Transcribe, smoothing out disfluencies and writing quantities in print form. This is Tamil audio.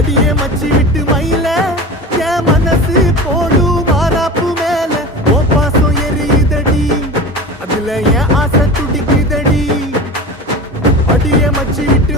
அடியே மச்சி விட்டு மயில என் மனசு போடும் மாறாப்பு மேல ஓ பாசம் எரியுதடி அதுல என் ஆசை துடிக்குதடி அடியே மச்சி விட்டு